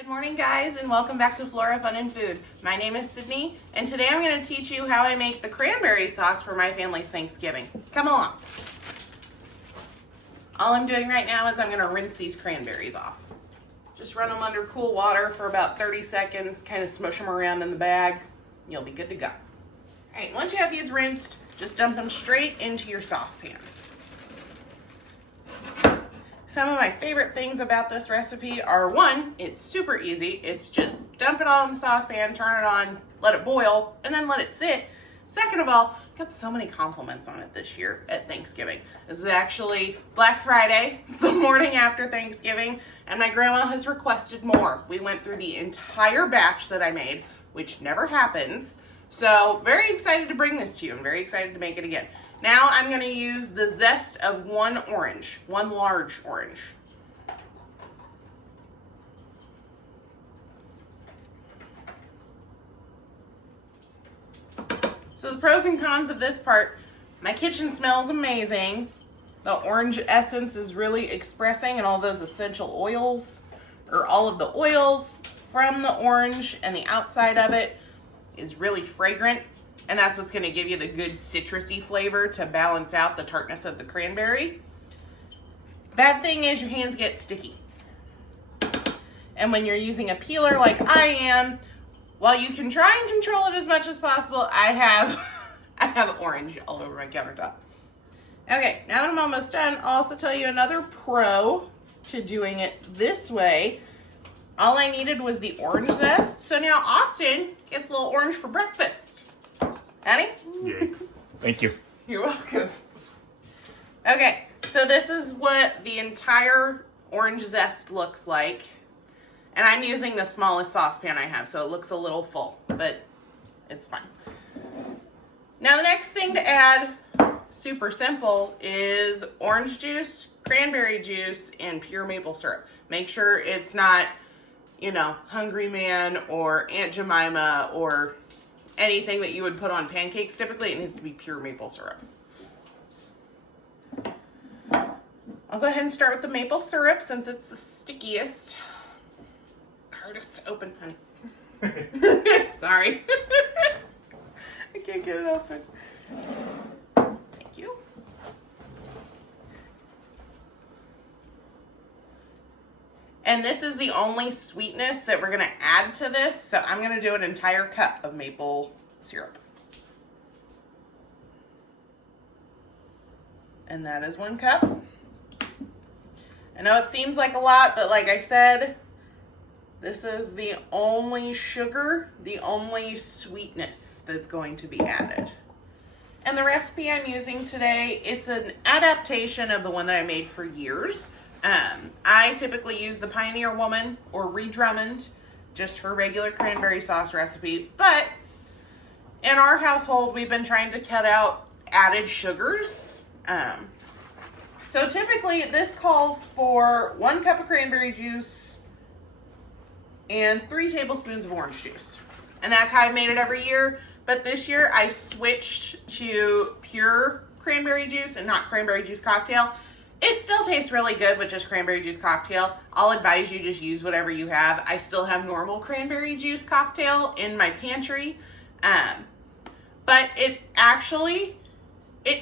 Good morning, guys, and welcome back to Flora Fun and Food. My name is Sydney, and today I'm going to teach you how I make the cranberry sauce for my family's Thanksgiving. Come along. All I'm doing right now is I'm going to rinse these cranberries off. Just run them under cool water for about 30 seconds, kind of smush them around in the bag. You'll be good to go. All right, once you have these rinsed, just dump them straight into your saucepan. Some of my favorite things about this recipe are, one, it's super easy. It's just dump it all in the saucepan, turn it on, let it boil, and then let it sit. Second of all, I got so many compliments on it this year at Thanksgiving. This is actually Black Friday. It's the morning after Thanksgiving, and my grandma has requested more. We went through the entire batch that I made, which never happens. So very excited to bring this to you. I'm very excited to make it again. Now I'm going to use the zest of one large orange. So the pros and cons of this part, my kitchen smells amazing. The orange essence is really expressing, and all those essential oils, or all of the oils from the orange and the outside of it is really fragrant. And that's what's going to give you the good citrusy flavor to balance out the tartness of the cranberry. Bad thing is your hands get sticky. And when you're using a peeler like I am, while you can try and control it as much as possible, I have orange all over my countertop. Okay, now that I'm almost done, I'll also tell you another pro to doing it this way. All I needed was the orange zest. So now Austin gets a little orange for breakfast. Honey? Yay. Thank you. You're welcome. Okay, so this is what the entire orange zest looks like. And I'm using the smallest saucepan I have, so it looks a little full, but it's fine. Now the next thing to add, super simple, is orange juice, cranberry juice, and pure maple syrup. Make sure it's not, Hungry Man or Aunt Jemima or anything that you would put on pancakes. Typically, it needs to be pure maple syrup. I'll go ahead and start with the maple syrup since it's the stickiest. Hardest to open, honey. Sorry. I can't get it open. Thank you. And this is the only sweetness that we're going to add to this, so I'm going to do an entire cup of maple syrup. And that is 1 cup. I know it seems like a lot, but like I said, this is the only sugar, the only sweetness that's going to be added. And the recipe I'm using today, it's an adaptation of the one that I made for years. I typically use the Pioneer Woman or Ree Drummond, just her regular cranberry sauce recipe. But in our household, we've been trying to cut out added sugars. So typically this calls for 1 cup of cranberry juice and 3 tablespoons of orange juice. And that's how I made it every year. But this year I switched to pure cranberry juice and not cranberry juice cocktail. It still tastes really good with just cranberry juice cocktail. I'll advise you just use whatever you have. I still have normal cranberry juice cocktail in my pantry. But it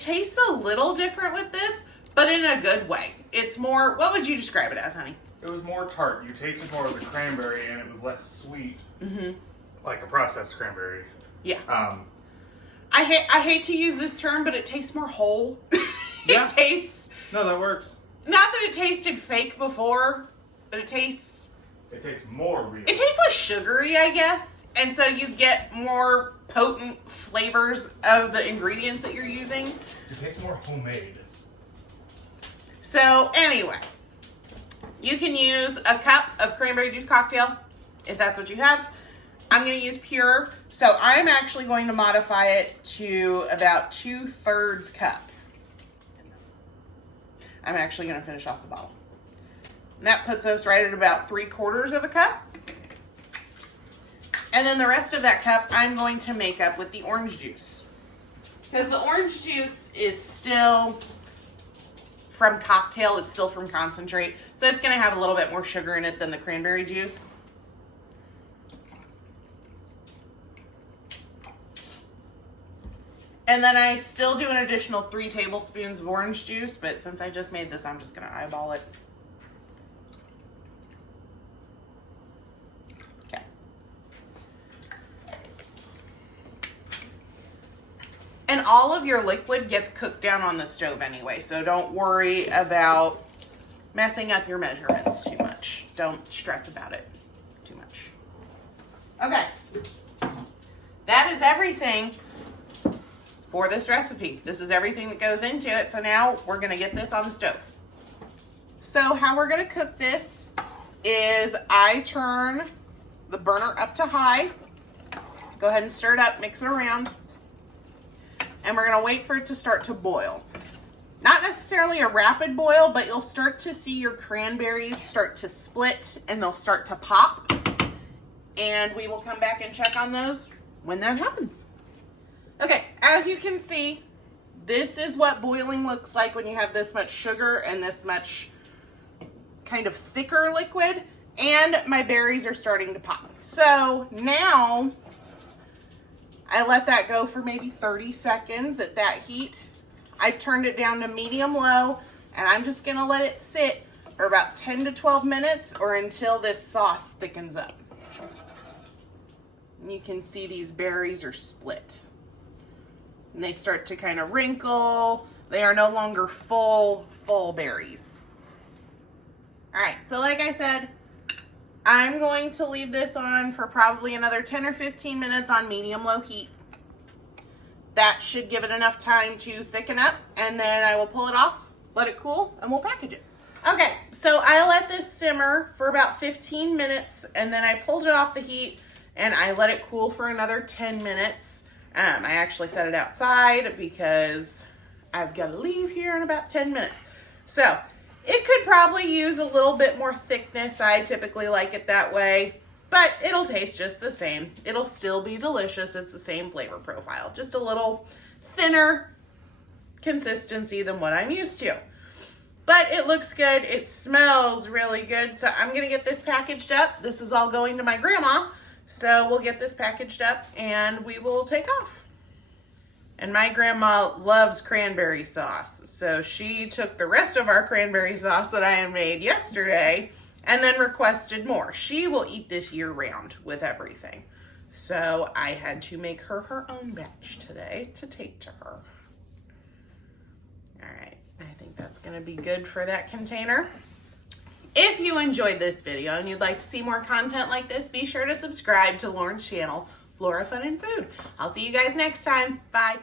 tastes a little different with this, but in a good way. It's more, what would you describe it as, honey? It was more tart. You tasted more of the cranberry and it was less sweet. Mm-hmm. Like a processed cranberry. Yeah. I hate to use this term, but it tastes more whole. Yeah. It tastes... No, that works. Not that it tasted fake before, but it tastes more real. It tastes less sugary, I guess. And so you get more potent flavors of the ingredients that you're using. It tastes more homemade. So anyway, you can use a cup of cranberry juice cocktail if that's what you have. I'm going to use pure, so I'm actually going to modify it to about 2/3 cup. I'm actually going to finish off the bottle. And that puts us right at about 3/4 of a cup. And then the rest of that cup, I'm going to make up with the orange juice. Because the orange juice is still from cocktail, it's still from concentrate. So it's going to have a little bit more sugar in it than the cranberry juice. And then I still do an additional 3 tablespoons of orange juice, but since I just made this, I'm just gonna eyeball it. Okay. And all of your liquid gets cooked down on the stove anyway, so don't worry about messing up your measurements too much. Don't stress about it too much. Okay. That is everything for this recipe. This is everything that goes into it. So now we're gonna get this on the stove. So how we're gonna cook this is I turn the burner up to high. Go ahead and stir it up, mix it around. And we're gonna wait for it to start to boil. Not necessarily a rapid boil, but you'll start to see your cranberries start to split and they'll start to pop. And we will come back and check on those when that happens. Okay, as you can see, this is what boiling looks like when you have this much sugar and this much kind of thicker liquid, and my berries are starting to pop. So now I let that go for maybe 30 seconds at that heat. I've turned it down to medium low, and I'm just gonna let it sit for about 10 to 12 minutes or until this sauce thickens up. And you can see these berries are split. And they start to kind of wrinkle. They are no longer full berries. All right, so like I said, I'm going to leave this on for probably another 10 or 15 minutes on medium-low heat. That should give it enough time to thicken up, and then I will pull it off, let it cool, and we'll package it. Okay, so I let this simmer for about 15 minutes, and then I pulled it off the heat, and I let it cool for another 10 minutes. I actually set it outside because I've got to leave here in about 10 minutes. So it could probably use a little bit more thickness. I typically like it that way, but it'll taste just the same. It'll still be delicious. It's the same flavor profile, just a little thinner consistency than what I'm used to. But it looks good. It smells really good. So I'm going to get this packaged up. This is all going to my grandma. So we'll get this packaged up and we will take off. And my grandma loves cranberry sauce. So she took the rest of our cranberry sauce that I had made yesterday and then requested more. She will eat this year round with everything. So I had to make her her own batch today to take to her. All right, I think that's gonna be good for that container. If you enjoyed this video and you'd like to see more content like this, be sure to subscribe to Lauren's channel, Flora Fun and Food. I'll see you guys next time. Bye.